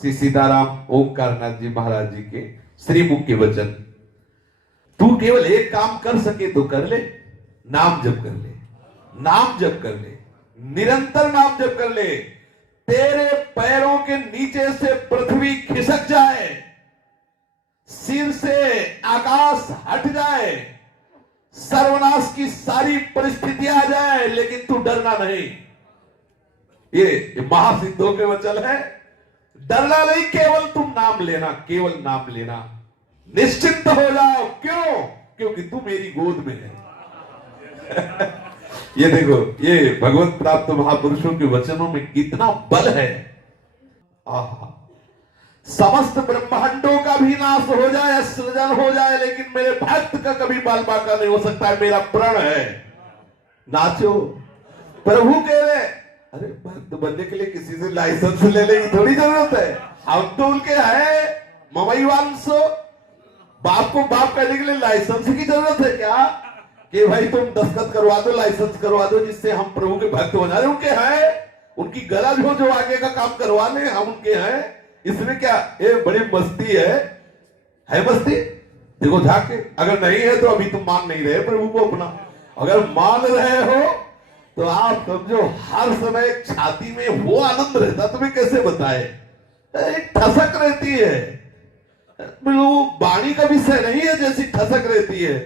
श्री सीताराम ओंकारनाथ जी महाराज जी के श्रीमुख के वचन। तू केवल एक काम कर सके तो कर ले, नाम जप कर ले, नाम जप कर ले, निरंतर नाम जप कर ले। तेरे पैरों के नीचे से पृथ्वी खिसक जाए, सिर से आकाश हट जाए, सर्वनाश की सारी परिस्थितियां आ जाए, लेकिन तू डरना नहीं। ये महासिद्धों के वचन है। डरना नहीं, केवल तुम नाम लेना, केवल नाम लेना। निश्चिंत हो जाओ। क्यों? क्योंकि तू मेरी गोद में है। ये देखो, ये भगवत प्राप्त महापुरुषों के वचनों में कितना बल है। आहा, समस्त ब्रह्मांडों का भी नाश हो जाए, सृजन हो जाए, लेकिन मेरे भक्त का कभी बाल बांका नहीं हो सकता है। मेरा प्रण है। नाचो। प्रभु कह रहे, अरे भक्त बनने के लिए किसी से लाइसेंस लेने की थोड़ी जरूरत है। हम तो उनके हैं ममई वांसो। बाप को बाप कहने के लिए लाइसेंस की जरूरत है क्या? कि भाई तुम दस्तखत करवा दो, लाइसेंस करवा दो, जिससे हम प्रभु के भक्त बना रहे। उनके हैं, उनकी गरज हो जो आगे का काम करवा ले, हम उनके हैं। इसमें क्या ये बड़ी मस्ती है मस्ती? देखो झाके, अगर नहीं है तो अभी तुम मान नहीं रहे प्रभु को अपना। अगर मान रहे हो तो आप समझो हर समय छाती में वो आनंद रहता, तुम्हें कैसे बताए। एक ठसक रहती है, वो वाणी का विषय नहीं है, जैसी ठसक रहती है।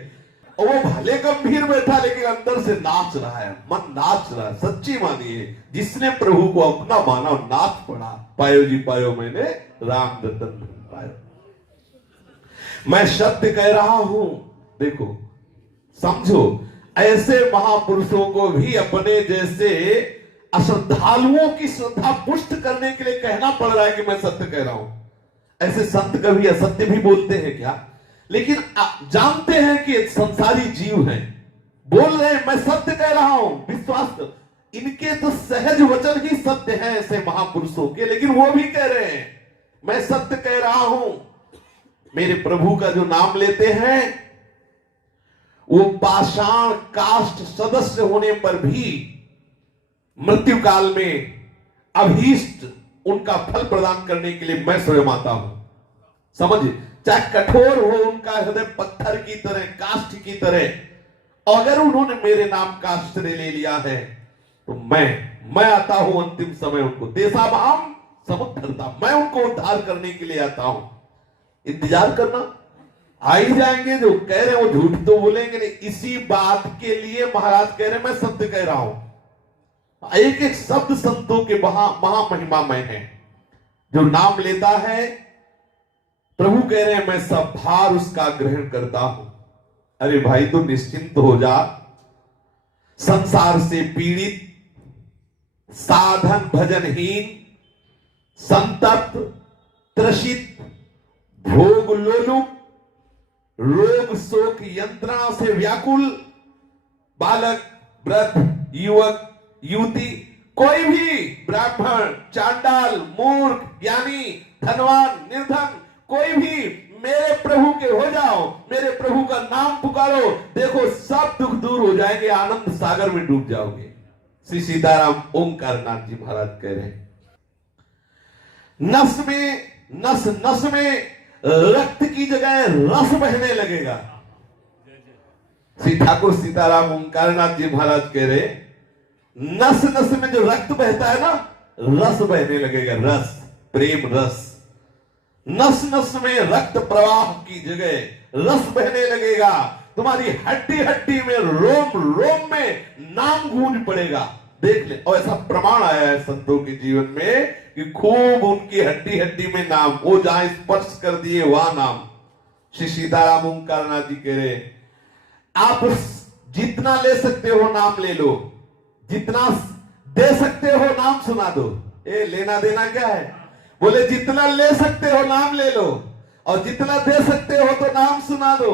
और वो भले गंभीर बैठा, लेकिन अंदर से नाच रहा है, मन नाच रहा है। सच्ची मानिए, जिसने प्रभु को अपना माना और नाच पड़ा। पायो जी पायो मैंने राम दत्तन पायो। मैं सत्य कह रहा हूं। देखो समझो, ऐसे महापुरुषों को भी अपने जैसे अश्रद्धालुओं की श्रद्धा पुष्ट करने के लिए कहना पड़ रहा है कि मैं सत्य कह रहा हूं। ऐसे संत कभी असत्य भी बोलते हैं क्या? लेकिन जानते हैं कि संसारी जीव हैं, बोल रहे हैं मैं सत्य कह रहा हूं, विश्वास कर। इनके तो सहज वचन ही सत्य है ऐसे महापुरुषों के, लेकिन वो भी कह रहे हैं मैं सत्य कह रहा हूं। मेरे प्रभु का जो नाम लेते हैं, वो पाषाण काष्ठ सदस्य होने पर भी मृत्यु काल में अभीष्ट उनका फल प्रदान करने के लिए मैं स्वयं आता हूं। समझिए, चाहे कठोर हो उनका हृदय पत्थर की तरह, काष्ठ की तरह, अगर उन्होंने मेरे नाम का आश्रय ले लिया है तो मैं आता हूं अंतिम समय उनको देशाभाम समुद्धरता, मैं उनको उद्धार करने के लिए आता हूं। इंतजार करना, आ ही जाएंगे। जो कह रहे हैं वो झूठ तो बोलेंगे नहीं। इसी बात के लिए महाराज कह रहे हैं मैं सत्य कह रहा हूं। एक एक शब्द संतों के महामहिमामय है। जो नाम लेता है, प्रभु कह रहे हैं मैं सब भार उसका ग्रहण करता हूं। अरे भाई तो निश्चिंत हो जा। संसार से पीड़ित, साधन भजनहीन, संतप्त, त्रसित, भोग लोलुप, रोग शोक यंत्रणा से व्याकुल बालक, वृद्ध, युवक, युवती, कोई भी ब्राह्मण, चांडाल, मूर्ख, ज्ञानी, धनवान, निर्धन, कोई भी मेरे प्रभु के हो जाओ, मेरे प्रभु का नाम पुकारो, देखो सब दुख दूर हो जाएंगे, आनंद सागर में डूब जाओगे। श्री सीताराम ओंकारनाथ जी महाराज कह रहे हैं, नस नस में रक्त की जगह रस बहने लगेगा। श्री ठाकुर सीताराम ओंकारनाथ जी महाराज कह रहे, नस नस में जो रक्त बहता है ना, रस बहने लगेगा, रस, प्रेम रस। नस नस में रक्त प्रवाह की जगह रस बहने लगेगा। तुम्हारी हड्डी हड्डी में, रोम रोम में नाम गूंज पड़ेगा। देख ले, और ऐसा प्रमाण आया है संतों के जीवन में कि खूब उनकी हड्डी हड्डी में नाम, वो जहां स्पर्श कर दिए वहां नाम। श्री सीताराम ओंकारनाथ जी कह रहे, आप जितना ले सकते हो नाम ले लो, जितना दे सकते हो नाम सुना दो। ए लेना देना क्या है? बोले जितना ले सकते हो नाम ले लो, और जितना दे सकते हो तो नाम सुना दो।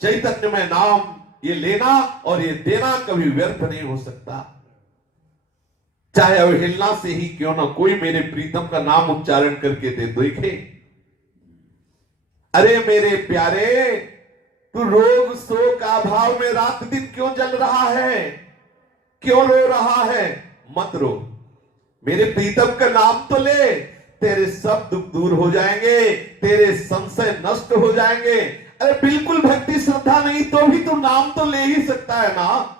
चैतन्य में नाम, ये लेना और ये देना कभी व्यर्थ नहीं हो सकता। चाहे अवहेलना से ही क्यों ना कोई मेरे प्रीतम का नाम उच्चारण करके दे, देखे। अरे मेरे प्यारे, तू रोग शोक अभाव में रात दिन क्यों जल रहा है, क्यों रो रहा है? मत रो, मेरे प्रीतम का नाम तो ले। तेरे सब दुख दूर हो जाएंगे, तेरे संशय नष्ट हो जाएंगे। अरे बिल्कुल भक्ति श्रद्धा नहीं तो भी तो नाम तो ले ही सकता है ना।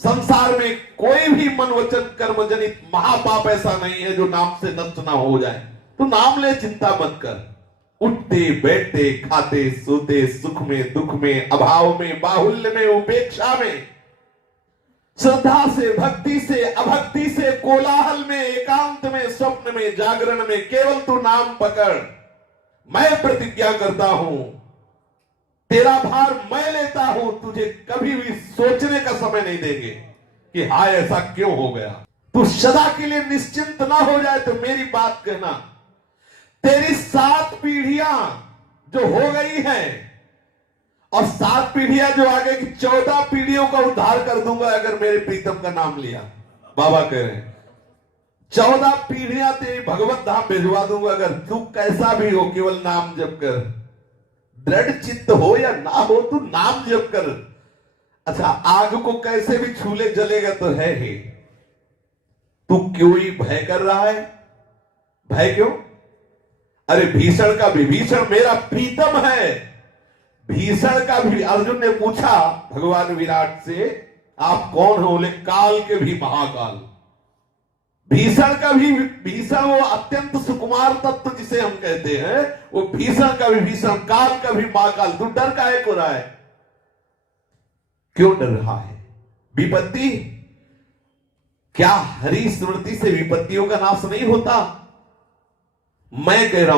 संसार में कोई भी मन वचन कर्म जनित महापाप ऐसा नहीं है जो नाम से नष्ट ना हो जाए। तो नाम ले, चिंता मत कर। उठते बैठते खाते सोते, सुख में दुख में, अभाव में बाहुल्य में, उपेक्षा में, श्रद्धा से भक्ति से अभक्ति से, कोलाहल में एकांत में, स्वप्न में जागरण में, केवल तू नाम पकड़। मैं प्रतिज्ञा करता हूं, तेरा भार मैं लेता हूं, तुझे कभी भी सोचने का समय नहीं देंगे कि हाय ऐसा क्यों हो गया। तू सदा के लिए निश्चिंत ना हो जाए तो मेरी बात कहना। तेरी 7 पीढ़ियां जो हो गई हैं और 7 पीढ़ियां जो आगे की 14 पीढ़ियों का उद्धार कर दूंगा अगर मेरे प्रीतम का नाम लिया। बाबा कह रहे हैं 14 पीढ़ियां तेरी भगवत धाम भिजवा दूंगा अगर तू कैसा भी हो, केवल नाम जप कर। दृढ़ चित्त हो या ना हो, तू नाम जप कर। अच्छा, आग को कैसे भी छूले जलेगा तो है ही। तू क्यों ही भय कर रहा है? भय क्यों? अरे भीषण का विभीषण मेरा प्रीतम है। भीषण का भी अर्जुन ने पूछा भगवान विराट से, आप कौन हो? बोले काल के भी महाकाल। भीषण का भी भीषण, वो अत्यंत सुकुमार तत्व जिसे हम कहते हैं, वो भीषण का भी भीषण, काल का भी महाकाल। तू डर काहे को रहा है? क्यों डर रहा है? विपत्ति क्या हरि स्मृति से विपत्तियों का नाश नहीं होता? मैं कह रहा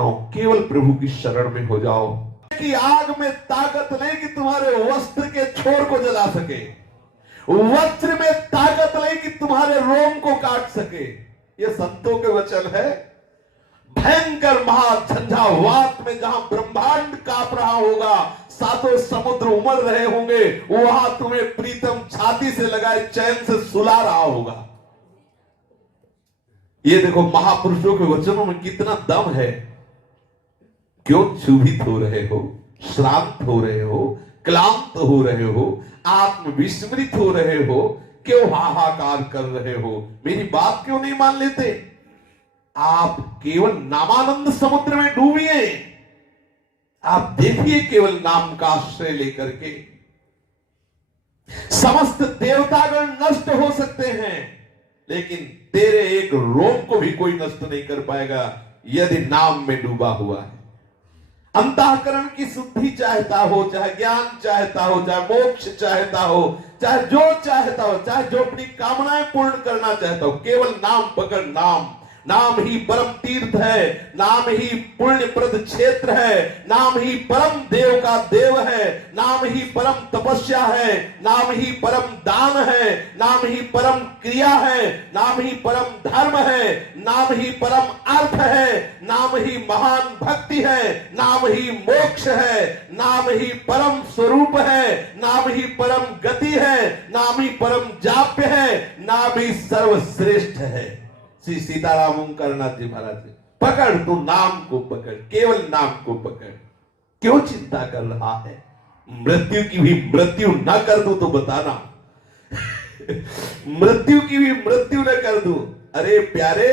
हूं केवल प्रभु की शरण में हो जाओ। कि आग में ताकत नहीं कि तुम्हारे वस्त्र के छोर को जला सके, वज्र में ताकत नहीं कि तुम्हारे रोम को काट सके। ये संतों के वचन है। भयंकर महाझंझावात में जहां ब्रह्मांड कांप रहा होगा, 7 समुद्र उमड़ रहे होंगे, वहां तुम्हें प्रीतम छाती से लगाए चैन से सुला रहा होगा। ये देखो महापुरुषों के वचनों में कितना दम है। क्यों क्षुभित हो रहे हो, श्रांत हो रहे हो, क्लांत हो रहे हो, आत्मविस्मृत हो रहे हो, क्यों हाहाकार कर रहे हो? मेरी बात क्यों नहीं मान लेते? आप केवल नामानंद समुद्र में डूबिए। आप देखिए केवल नाम का आश्रय लेकर के समस्त देवतागण नष्ट हो सकते हैं, लेकिन तेरे एक रोम को भी कोई नष्ट नहीं कर पाएगा यदि नाम में डूबा हुआ है। अंतःकरण की शुद्धि चाहता हो, चाहे ज्ञान चाहता हो, चाहे मोक्ष चाहता हो, चाहे जो चाहता हो, चाहे जो अपनी कामनाएं पूर्ण करना चाहता हो, केवल नाम पकड़। नाम ही परम तीर्थ है, नाम ही पुण्यप्रद क्षेत्र है, नाम ही परम देव का देव है, नाम ही परम तपस्या है, नाम ही परम दान है, नाम ही परम क्रिया है, नाम ही परम धर्म है, नाम ही परम अर्थ है, नाम ही महान भक्ति है, नाम ही मोक्ष है, नाम ही परम स्वरूप है, नाम ही परम गति है, नाम ही परम जाप्य है, नाम ही सर्वश्रेष्ठ है। श्री सीताराम ओंकारनाथ जी महाराज जी, पकड़, तू नाम को पकड़, केवल नाम को पकड़। क्यों चिंता कर रहा है? मृत्यु की भी मृत्यु न कर दूं तो बताना। मृत्यु की भी मृत्यु न कर दूं। अरे प्यारे,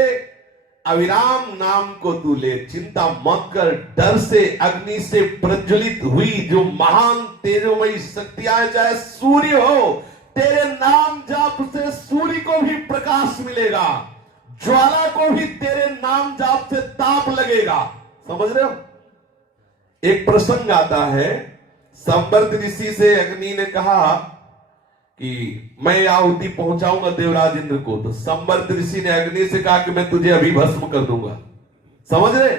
अविराम नाम को तू ले, चिंता मत कर। डर से अग्नि से प्रज्वलित हुई जो महान तेजोमयी शक्तियां, चाहे सूर्य हो, तेरे नाम जाप से सूर्य को भी प्रकाश मिलेगा, ज्वाला को भी तेरे नाम जाप से ताप लगेगा। समझ रहे हो? एक प्रसंग आता है, संवर्त ऋषि से अग्नि ने कहा कि मैं आहुति पहुंचाऊंगा देवराज इंद्र को। तो संवर्त ऋषि ने अग्नि से कहा कि मैं तुझे अभी भस्म कर दूंगा। समझ रहे?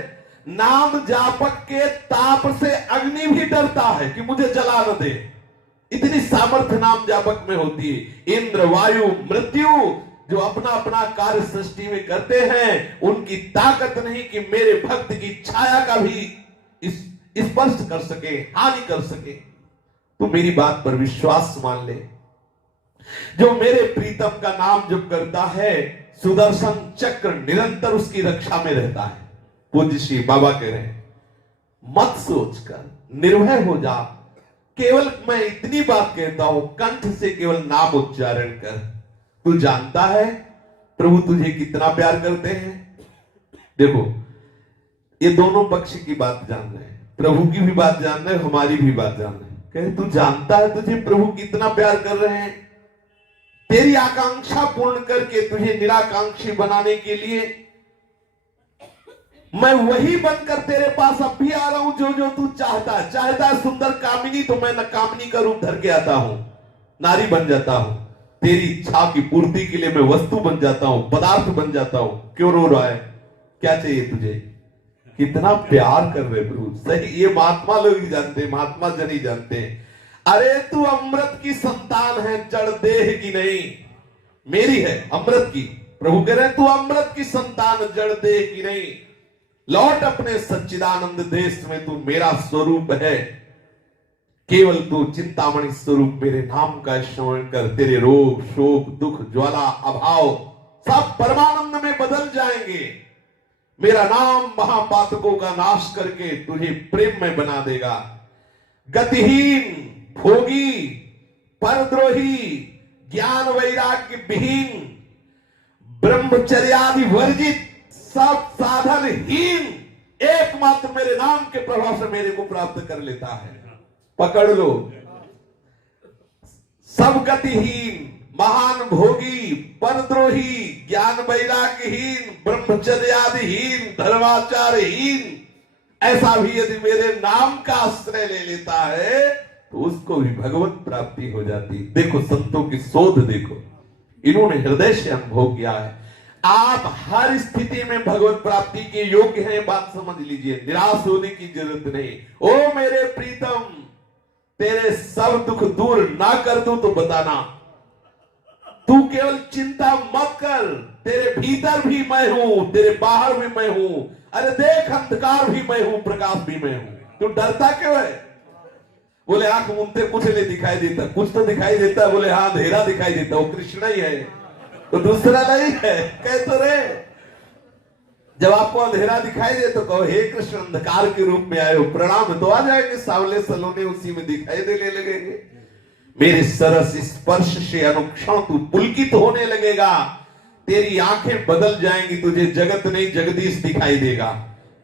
नाम जापक के ताप से अग्नि भी डरता है कि मुझे जला न दे। इतनी सामर्थ्य नाम जापक में होती है। इंद्र, वायु, मृत्यु जो अपना अपना कार्य सृष्टि में करते हैं, उनकी ताकत नहीं कि मेरे भक्त की छाया का भी स्पर्श कर सके, हानि कर सके। तो मेरी बात पर विश्वास मान ले। जो मेरे प्रीतम का नाम जप करता है, सुदर्शन चक्र निरंतर उसकी रक्षा में रहता है। पूज्य श्री बाबा कह रहे हैं, मत सोचकर निर्भय हो जा। केवल मैं इतनी बात कहता हूं, कंठ से केवल नाम उच्चारण कर। तू जानता है प्रभु तुझे कितना प्यार करते हैं। देखो, ये दोनों पक्ष की बात जान रहे हैं, प्रभु की भी बात जान रहे हैं, हमारी भी बात जान रहे हैं। कहे तू जानता है तुझे प्रभु कितना प्यार कर रहे हैं, तेरी आकांक्षा पूर्ण करके तुझे निराकांक्षी बनाने के लिए मैं वही बनकर तेरे पास अब भी आ रहा हूं जो जो तू चाहता है सुंदर कामिनी, तो मैं न कामिनी का रूप धर के आता हूं, नारी बन जाता हूं, तेरी इच्छा की पूर्ति के लिए मैं वस्तु बन जाता हूं, पदार्थ बन जाता हूं। क्यों रो रहा है, क्या चाहिए तुझे? कितना प्यार कर रहे प्रभु। सही, ये महात्मा लोग ही जानते हैं, महात्मा जन ही जानते हैं। अरे तू अमृत की संतान है, जड़ देह की नहीं, मेरी है, अमृत की। प्रभु कह रहे हैं तू अमृत की संतान, जड़ देह की नहीं, लौट अपने सच्चिदानंद देश में, तू मेरा स्वरूप है। केवल तू चिंतामणि स्वरूप मेरे नाम का श्रवण कर, तेरे रोग शोक दुख ज्वाला अभाव सब परमानंद में बदल जाएंगे। मेरा नाम महापातकों का नाश करके तुझे प्रेम में बना देगा। गतिहीन, भोगी, परद्रोही, ज्ञान वैराग्य विहीन, ब्रह्मचर्यादि वर्जित, सब साधनहीन एकमात्र मेरे नाम के प्रभाव से मेरे को प्राप्त कर लेता है। पकड़ लो। सब गतिहीन, महान भोगी, परद्रोही, ज्ञान वैराग्यहीन, ब्रह्मचर्यादिहीन, धर्माचारहीन, ऐसा भी यदि मेरे नाम का आश्रय ले लेता है तो उसको भी भगवत प्राप्ति हो जाती। देखो संतों की शोध देखो, इन्होंने हृदय से अनुभव किया है। आप हर स्थिति में भगवत प्राप्ति के योग्य हैं, बात समझ लीजिए, निराश होने की जरूरत नहीं। ओ मेरे प्रीतम, तेरे सब दुख दूर ना कर दूं तो बताना, तू केवल चिंता मत कर, तेरे भीतर भी मैं हूं, तेरे बाहर भी मैं हूं। अरे देख, अंधकार भी मैं हूं, प्रकाश भी मैं हूं, तू डरता क्यों है? बोले आंख मूंदते कुछ नहीं दिखाई देता, कुछ तो दिखाई देता। बोले हाँ, अंधेरा दिखाई देता, वो कृष्ण ही है, तो दूसरा नहीं है। कह तो रे, जब आपको अंधेरा दिखाई दे तो कहो हे कृष्ण, अंधकार के रूप में आए हो, प्रणाम, तो आ जाएंगे सावले सलोने उसी में दिखाई देने लगेंगे। मेरे सरस स्पर्श से अनुक्षण तू पुलकित होने लगेगा, तेरी आंखें बदल जाएंगी, तुझे जगत नहीं जगदीश दिखाई देगा।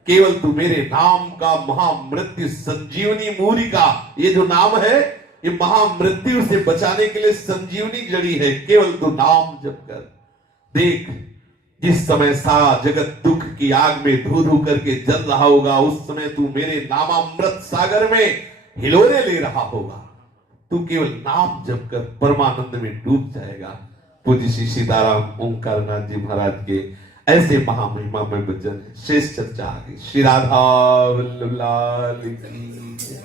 केवल तू मेरे नाम का महामृत्यु संजीवनी मूलिका, ये जो नाम है ये महामृत्यु से बचाने के लिए संजीवनी जड़ी है। केवल तू नाम जप कर देख, जिस समय सारा जगत दुख की आग में धू धू करके जल रहा होगा, उस समय तू मेरे नामामृत सागर में हिलोरे ले रहा होगा। तू केवल नाम जप कर परमानंद में डूब जाएगा। पूज्य श्री सीताराम ओंकार नाथ जी महाराज के ऐसे महामहिमा में वचन है। शेष चर्चा आगे। श्री राधा वल्लभ लाल की।